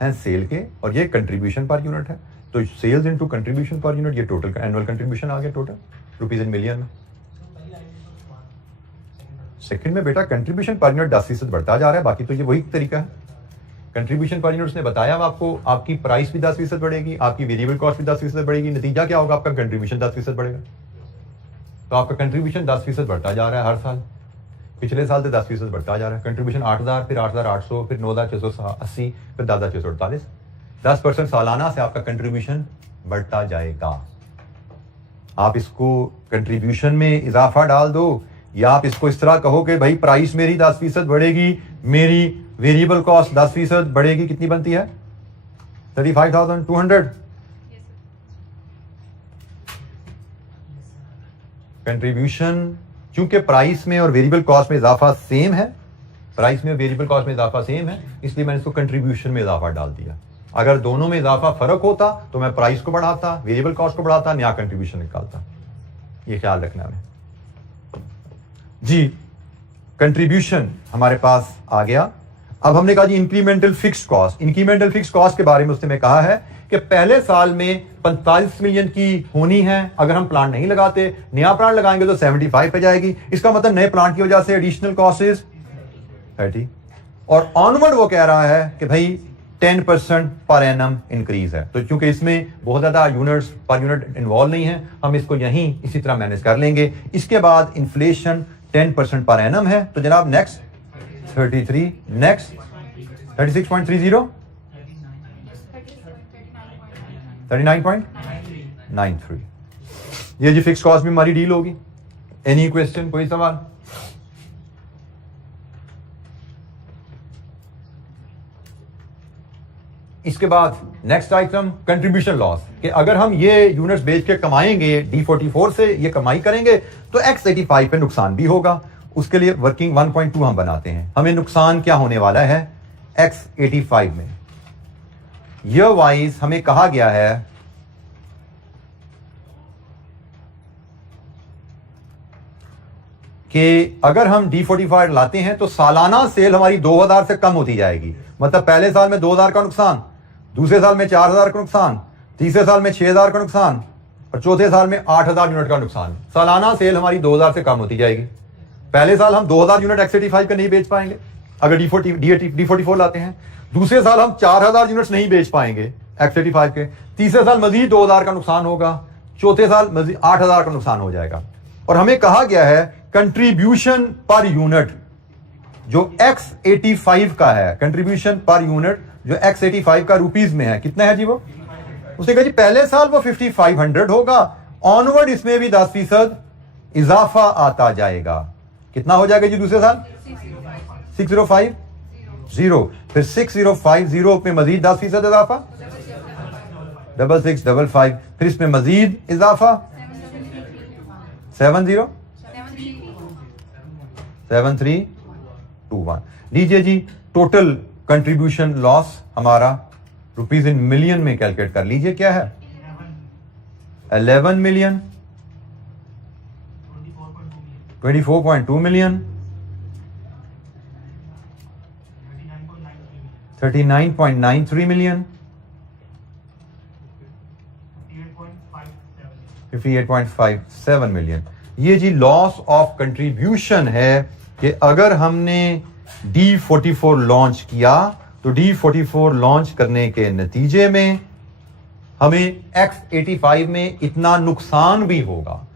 हैं सेल के और ये कंट्रीब्यूशन पर यूनिट है। तो sales into contribution per unit, ये टोटल एनुअल कंट्रीब्यूशन आ गया टोटल रुपीज इन मिलियन में। सेकंड में बेटा कंट्रीब्यूशन पर यूनिट 10% बढ़ता जा रहा है, बाकी तो ये वही तरीका है। कंट्रीब्यूशन पर यूनिट ने बताया आपको, आपकी प्राइस भी 10% बढ़ेगी, आपकी वेरिएबल कॉस्ट भी 10% बढ़ेगी, नतीजा क्या होगा आपका कंट्रीब्यूशन 10% बढ़ेगा। तो आपका कंट्रीब्यूशन 10% बढ़ता जा रहा है हर साल, पिछले साल से 10% बढ़ता जा रहा है। कंट्रीब्यूशन 8,000, फिर 8,800, फिर 9,680, फिर 10,648। 10% सालाना से आपका कंट्रीब्यूशन बढ़ता जाएगा। आप इसको कंट्रीब्यूशन में इजाफा डाल दो या आप इसको इस तरह कहो कि भाई प्राइस मेरी 10% बढ़ेगी, मेरी वेरिएबल कॉस्ट 10% बढ़ेगी, कितनी बनती है 35,200। कंट्रीब्यूशन क्योंकि प्राइस में और वेरिएबल कॉस्ट में इजाफा सेम है, प्राइस में और वेरिएबल कॉस्ट में इजाफा सेम है, इसलिए मैंने इसको कंट्रीब्यूशन में इजाफा डाल दिया। अगर दोनों में इजाफा फर्क होता तो मैं प्राइस को बढ़ाता, वेरिएबल कॉस्ट को बढ़ाता, नया कंट्रीब्यूशन निकालता। ये ख्याल रखना है जी। कंट्रीब्यूशन हमारे पास आ गया। अब हमने कहा जी incremental fixed cost. Incremental fixed cost के बारे में उसने में कहा है कि पहले साल में 45 मिलियन की होनी है। अगर हम प्लांट नहीं लगाते, नया प्लांट लगाएंगे तो 75 पे जाएगी। इसका मतलब नए प्लांट की वजह से एडिशनल कॉस्ट इज 30। और ऑनवर्ड वो कह रहा है कि भाई 10% पर एनम इंक्रीज है। तो क्योंकि इसमें बहुत ज्यादा यूनिट्स पर यूनिट इन्वॉल्व नहीं है, हम इसको यहीं इसी तरह मैनेज कर लेंगे। इसके बाद इन्फ्लेशन 10% पर एनम है। तो जनाब नेक्स्ट 33, नेक्स्ट 36.30, 39.93। ये जी फिक्स कॉस्ट भी हमारी डील होगी। एनी क्वेश्चन, कोई सवाल? इसके बाद नेक्स्ट आइटम कंट्रीब्यूशन लॉस, कि अगर हम ये यूनिट्स बेच के कमाएंगे D44 से, ये कमाई करेंगे तो X85 पे नुकसान भी होगा। उसके लिए वर्किंग 1.2 हम बनाते हैं। हमें नुकसान क्या होने वाला है X85 में। ईयर वाइज हमें कहा गया है कि अगर हम D45 लाते हैं तो सालाना सेल हमारी 2000 से कम होती जाएगी। मतलब पहले साल में 2000 का नुकसान, दूसरे साल में 4000 का नुकसान, तीसरे साल में 6000 का नुकसान और चौथे साल में 8000 यूनिट का नुकसान। सालाना सेल हमारी 2000 से कम होती जाएगी। पहले साल हम 2000 यूनिट X85 का नहीं बेच पाएंगे अगर D44 लाते हैं। दूसरे साल हम 4000 यूनिट्स नहीं बेच पाएंगे X85 के। तीसरे साल मजीद 2000 का नुकसान होगा। चौथे साल मजीद 8000 का नुकसान हो जाएगा। और हमें कहा गया है कंट्रीब्यूशन पर यूनिट जो X85 का है, कंट्रीब्यूशन पर यूनिट जो X85 का रुपीज में है, कितना है जी वो? उसने कहा जी पहले साल वो 5500 होगा, ऑनवर्ड इसमें भी 10% इजाफा आता जाएगा। कितना हो जाएगा जी दूसरे साल? 6050, फिर 6050 पे मजीद 10% इजाफा, 6655, फिर इसमें मजीद इजाफा 7321। लीजिए जी टोटल कंट्रीब्यूशन लॉस हमारा रुपीज इन मिलियन में कैलकुलेट कर लीजिए, क्या है? 11 मिलियन, 24.2 मिलियन, 39.93 मिलियन, 58.57 मिलियन। ये जी लॉस ऑफ कंट्रीब्यूशन है कि अगर हमने D44 लॉन्च किया तो D44 लॉन्च करने के नतीजे में हमें X85 में इतना नुकसान भी होगा।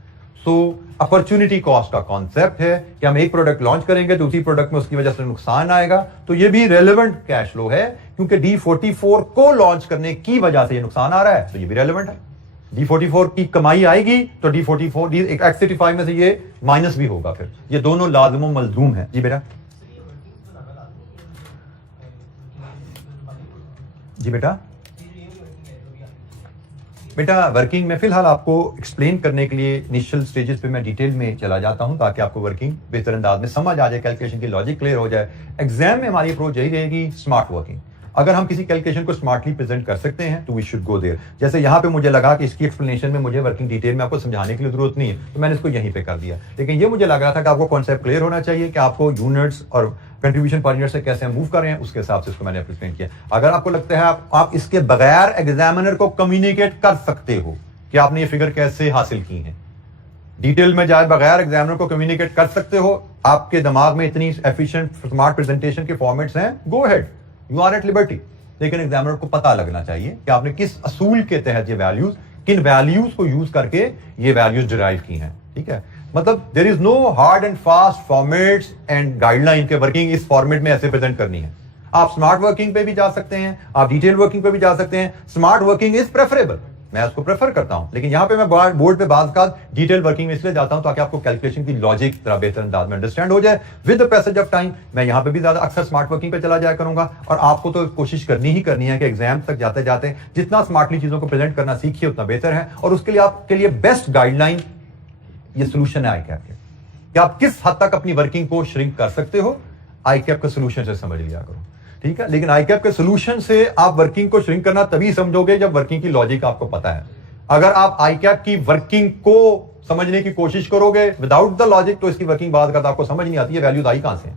सो अपॉर्चुनिटी कॉस्ट का कॉन्सेप्ट है कि हम एक प्रोडक्ट लॉन्च करेंगे तो उसी प्रोडक्ट में उसकी वजह से नुकसान आएगा, तो ये भी रेलेवेंट कैश फ्लो है क्योंकि D44 को लॉन्च करने की वजह से ये नुकसान आ रहा है, तो ये भी रेलेवेंट है। D44 की कमाई आएगी तो D44 X85 में से ये माइनस भी होगा, फिर ये दोनों लाजिम व मलजूम है। जी बेटा, जी बेटा, बेटा वर्किंग में फिलहाल आपको एक्सप्लेन करने के लिए इनिशियल स्टेजेस पे मैं डिटेल में चला जाता हूं ताकि आपको वर्किंग बेहतर अंदाज में समझ आ जाए, कैलकुलेशन की लॉजिक क्लियर हो जाए। एग्जाम में हमारी अप्रोच यही रहेगी, स्मार्ट वर्किंग। अगर हम किसी कैलकुलेशन को स्मार्टली प्रेजेंट कर सकते हैं तो वी शुड गो देयर। जैसे यहाँ पे मुझे लगा कि इसकी एक्सप्लेनेशन में मुझे वर्किंग डिटेल में आपको समझाने की जरूरत नहीं है तो मैंने इसको यहीं पे कर दिया, लेकिन ये मुझे लग रहा था कि आपको कॉन्सेप्ट क्लियर होना चाहिए कि आपको यूनिट्स और कंट्रीब्यूशन पर यूनिट से कैसे मूव कर रहे हैं, उसके हिसाब से इसको मैंने एक्सप्लेन किया। अगर आपको लगता है आप इसके बगैर एग्जामिनर को कम्युनिकेट कर सकते हो कि आपने ये फिगर कैसे हासिल की है, डिटेल में जाए बगैर एग्जामिनर को कम्युनिकेट कर सकते हो, आपके दिमाग में इतनी एफिशिएंट स्मार्ट प्रेजेंटेशन के फॉर्मेट्स हैं, go ahead, you are at liberty. लेकिन एग्जामिनर को पता लगना चाहिए कि आपने किस असूल के तहत ये वैल्यूज, किन वैल्यूज को यूज करके ये वैल्यूज डिराइव की हैं। ठीक है, मतलब there is no hard and fast formats and guideline के वर्किंग इस फॉर्मेट में ऐसे प्रेजेंट करनी है। आप स्मार्ट वर्किंग पे भी जा सकते हैं, आप डिटेल वर्किंग पे भी जा सकते हैं। स्मार्ट वर्किंग इज प्रेफरेबल, मैं उसको प्रेफर करता हूं, लेकिन यहां पे मैं बोर्ड पे बात का डिटेल वर्किंग में इसलिए जाता हूं ताकि आपको कैलकुलेशन की लॉजिक थोड़ा बेहतर अंदाज में अंडरस्टैंड हो जाए। With the passage of time मैं यहां पे भी ज्यादा अक्सर स्मार्ट वर्किंग पे चला जाया करूंगा, और आपको तो कोशिश करनी ही करनी है कि एग्जाम तक जाते जाते जितना स्मार्टली चीजों को प्रेजेंट करना सीखिए उतना बेहतर है। और उसके लिए आपके लिए बेस्ट गाइडलाइन ये सोल्यूशन है आईकैप के, कि आप किस हद तक अपनी वर्किंग को श्रिंक कर सकते हो, आईकैप के सोल्यूशन से समझ लिया करो। ठीक है, लेकिन आईकैप के सोल्यूशन से आप वर्किंग को श्रिंक करना तभी समझोगे जब वर्किंग की लॉजिक आपको पता है। अगर आप आईकैप की वर्किंग को समझने की कोशिश करोगे विदाउट द लॉजिक तो इसकी वर्किंग बाद का आपको समझ नहीं आती है, वैल्यूज आई कहां से,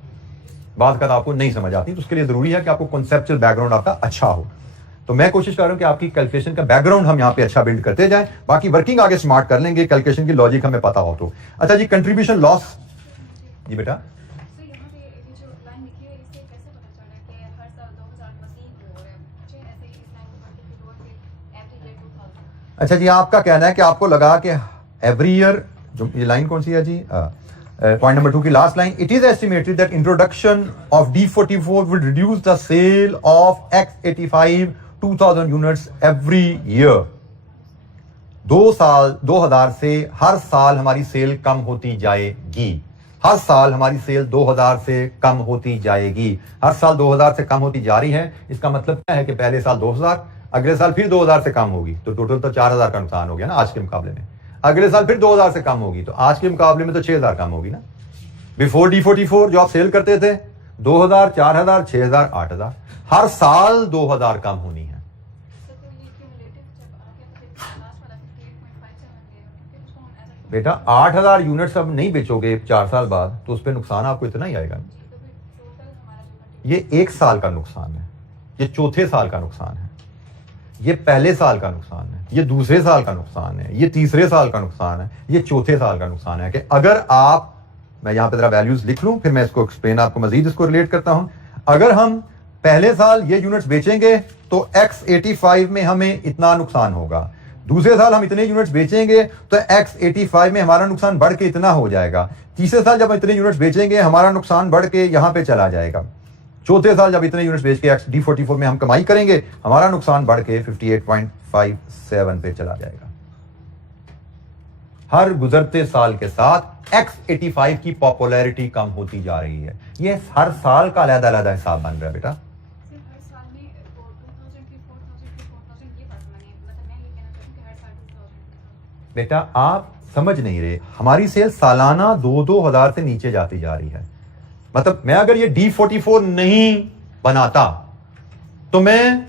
बाद का आपको नहीं समझ आती। तो उसके लिए जरूरी है कि आपको कॉन्सेप्चुअल बैकग्राउंड आपका अच्छा हो। तो मैं कोशिश कर रहा हूं कि आपकी कैलकुलेशन का बैकग्राउंड हम यहां पे अच्छा बिल्ड करते जाएं, बाकी वर्किंग आगे स्मार्ट कर लेंगे, कैलकुलेशन की लॉजिक हमें पता हो तो। अच्छा जी, कंट्रीब्यूशन लॉस। जी बेटा, अच्छा जी, आपका कहना है कि आपको लगा कि एवरी ईयर, जो ये लाइन कौन सी है जी, पॉइंट नंबर 2 की last line, it is estimated that introduction of D44 will reduce the sale of X85 2000 units every year. 2000 से हर साल हमारी सेल कम होती जाएगी, हर साल हमारी सेल 2000 से कम होती जाएगी, हर साल 2000 से कम होती जा रही है। इसका मतलब क्या है कि पहले साल 2000, अगले साल फिर 2000 से कम होगी, तो टोटल तो 4000 का नुकसान हो गया ना आज के मुकाबले में। अगले साल फिर 2000 से कम होगी, तो आज के मुकाबले में तो 6000 कम होगी ना। बिफोर D44 जो आप सेल करते थे 2000, 4000, 6000, 8000, हर साल 2000 कम होनी है। बेटा 8000 यूनिट्स अब नहीं बेचोगे 4 साल बाद तो उस पर नुकसान आपको इतना ही आएगा। ये 1 साल का नुकसान है, ये चौथे साल का नुकसान है, ये पहले साल का नुकसान है, ये दूसरे साल का नुकसान है, ये तीसरे साल का नुकसान है, ये चौथे साल का नुकसान है। कि अगर आप मैं यहाँ पे जरा वैल्यूज लिख लूं, फिर मैं इसको एक्सप्लेन आपको मजीद इसको रिलेट करता हूं। अगर हम पहले साल ये यूनिट्स बेचेंगे तो X85 में हमें इतना नुकसान होगा, दूसरे साल हम इतने यूनिट्स बेचेंगे तो X85 में हमारा नुकसान बढ़ के इतना हो जाएगा, तीसरे साल जब इतने यूनिट्स बेचेंगे हमारा नुकसान बढ़ के यहां पे चला जाएगा, चौथे साल जब इतने यूनिट्स बेच के D44 में हम कमाई करेंगे हमारा नुकसान बढ़ के 58.57 पे चला जाएगा। हर गुजरते साल के साथ X85 की पॉपुलैरिटी कम होती जा रही है। ये हर साल का अलग-अलग हिसाब बन रहा है बेटा। बेटा आप समझ नहीं रहे, हमारी सेल सालाना 2,000 से नीचे जाती जा रही है। मतलब मैं अगर ये D44 नहीं बनाता तो मैं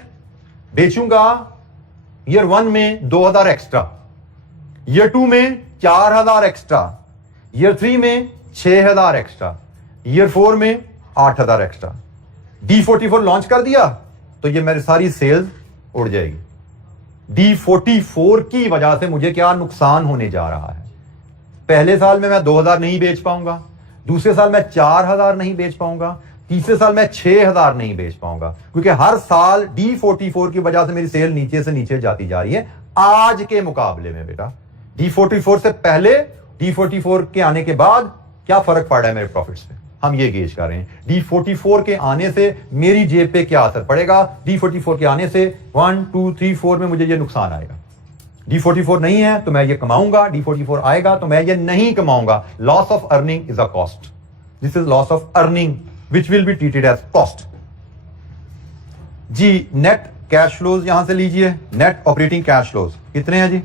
बेचूंगा ईयर 1 में 2,000 एक्स्ट्रा, ईयर 2 में 4,000 एक्स्ट्रा, ईयर 3 में 6,000 एक्स्ट्रा, ईयर 4 में 8,000 एक्स्ट्रा। D44 लॉन्च कर दिया तो ये मेरी सारी सेल्स उड़ जाएगी। D44 की वजह से मुझे क्या नुकसान होने जा रहा है? पहले साल में मैं 2,000 नहीं बेच पाऊंगा, दूसरे साल मैं 4,000 नहीं बेच पाऊंगा, तीसरे साल मैं 6,000 नहीं बेच पाऊंगा, क्योंकि हर साल D44 की वजह से मेरी सेल नीचे से नीचे जाती जा रही है। आज के मुकाबले में बेटा D44 से पहले, D44 के आने के बाद क्या फर्क पड़ रहा है मेरे प्रॉफिट्स पे, हम ये गेज कर रहे हैं। D44 के आने से मेरी जेब पे क्या असर पड़ेगा, D44 के आने से 1 2 3 4 में मुझे ये नुकसान आएगा। D44 नहीं है तो मैं ये कमाऊंगा, D44 आएगा तो मैं ये नहीं कमाऊंगा। Loss of earning is a cost, this is loss of earning which will be treated as cost. जी नेट कैश फ्लोज यहां से लीजिए, नेट ऑपरेटिंग कैश फ्लोज कितने हैं जी?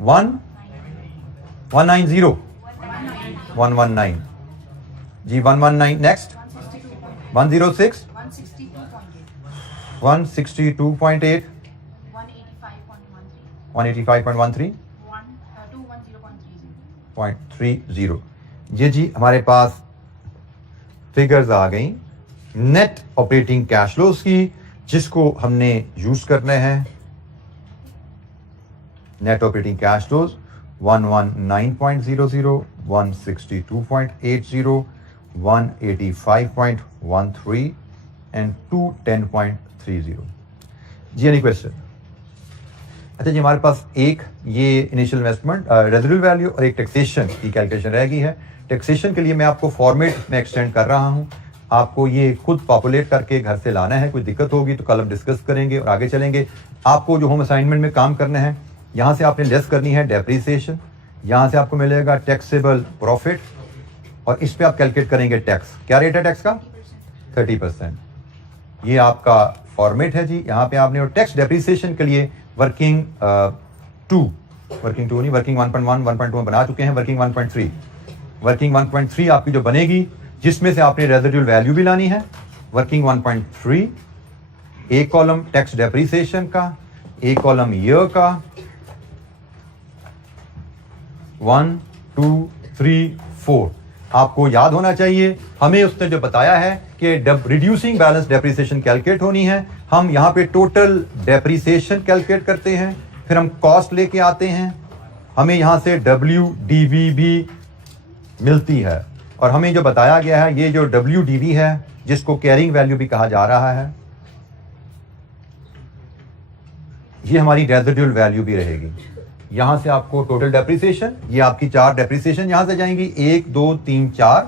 190 119 जी 119। नेक्स्ट 106 162.8 185.13 0.30। ये जी हमारे पास फिगर्स आ गई नेट ऑपरेटिंग कैश फ्लोज की, जिसको हमने यूज करने हैं। Net operating cash flows 119.00 162.80 185.13 and 210.30। जी एनी क्वेश्चन? अच्छा जी, हमारे पास एक ये इनिशियल इन्वेस्टमेंट, रेजिडुअल वैल्यू और एक टैक्सेशन की कैलकुलेशन रह गई है। टैक्सेशन के लिए मैं आपको फॉर्मेट में एक्सटेंड कर रहा हूं, आपको ये खुद पॉपुलेट करके घर से लाना है। कोई दिक्कत होगी तो कल हम डिस्कस करेंगे और आगे चलेंगे। आपको जो होम असाइनमेंट में काम करना है, यहाँ से आपने लेस करनी है डेप्रिसिएशन, यहाँ से आपको मिलेगा टैक्सेबल प्रॉफिट और इस पे आप कैलकुलेट करेंगे टैक्स। क्या रेट है टैक्स का? 30%। ये आपका फॉर्मेट है जी। यहाँ पे आपने और टैक्स डेप्रिसिएशन के लिए वर्किंग 1.1 1.2 बना चुके हैं। वर्किंग 1.3 आपकी जो बनेगी, जिसमें से आपने रेजिडुअल वैल्यू भी लानी है। वर्किंग 1.3 एक कॉलम टैक्स डेप्रिसिएशन का, एक कॉलम ईयर का। 1 2 3 4 आपको याद होना चाहिए। हमें उसने जो बताया है कि रिड्यूसिंग बैलेंस डेप्रिसिएशन कैलकुलेट होनी है। हम यहाँ पे टोटल डेप्रिसिएशन कैलकुलेट करते हैं, फिर हम कॉस्ट लेके आते हैं, हमें यहाँ से WDV भी मिलती है। और हमें जो बताया गया है, ये जो WDV है, जिसको कैरिंग वैल्यू भी कहा जा रहा है, ये हमारी रेजिडुअल वैल्यू भी रहेगी। यहां से आपको टोटल डेप्रिसिएशन, ये आपकी 4 डेप्रिसिएशन यहां से जाएंगी, 1 2 3 4,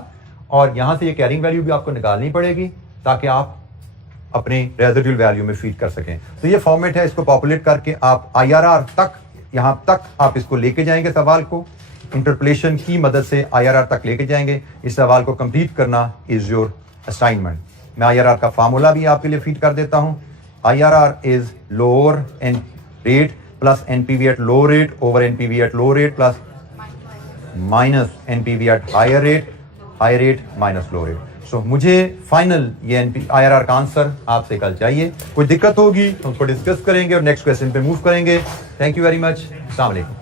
और यहां से ये कैरिंग वैल्यू भी आपको निकालनी पड़ेगी ताकि आप अपने रेजिडुअल वैल्यू में फीड कर सकें। तो ये फॉर्मेट है, इसको पॉपुलेट करके आप IRR तक, यहां तक आप इसको लेके जाएंगे। सवाल को इंटरपोलेशन की मदद से IRR तक लेके जाएंगे। इस सवाल को कंप्लीट करना इज योर असाइनमेंट। मैं IRR का फार्मूला भी आपके लिए फीड कर देता हूं। IRR is lower and rate plus NPV at low rate over NPV at low rate plus minus NPV at higher rate minus low rate. So मुझे final ये IRR का आंसर आपसे कल चाहिए। कोई दिक्कत होगी तो उसको डिस्कस करेंगे और नेक्स्ट क्वेश्चन पे मूव करेंगे। Thank you very much. अस्सलाम वालेकुम।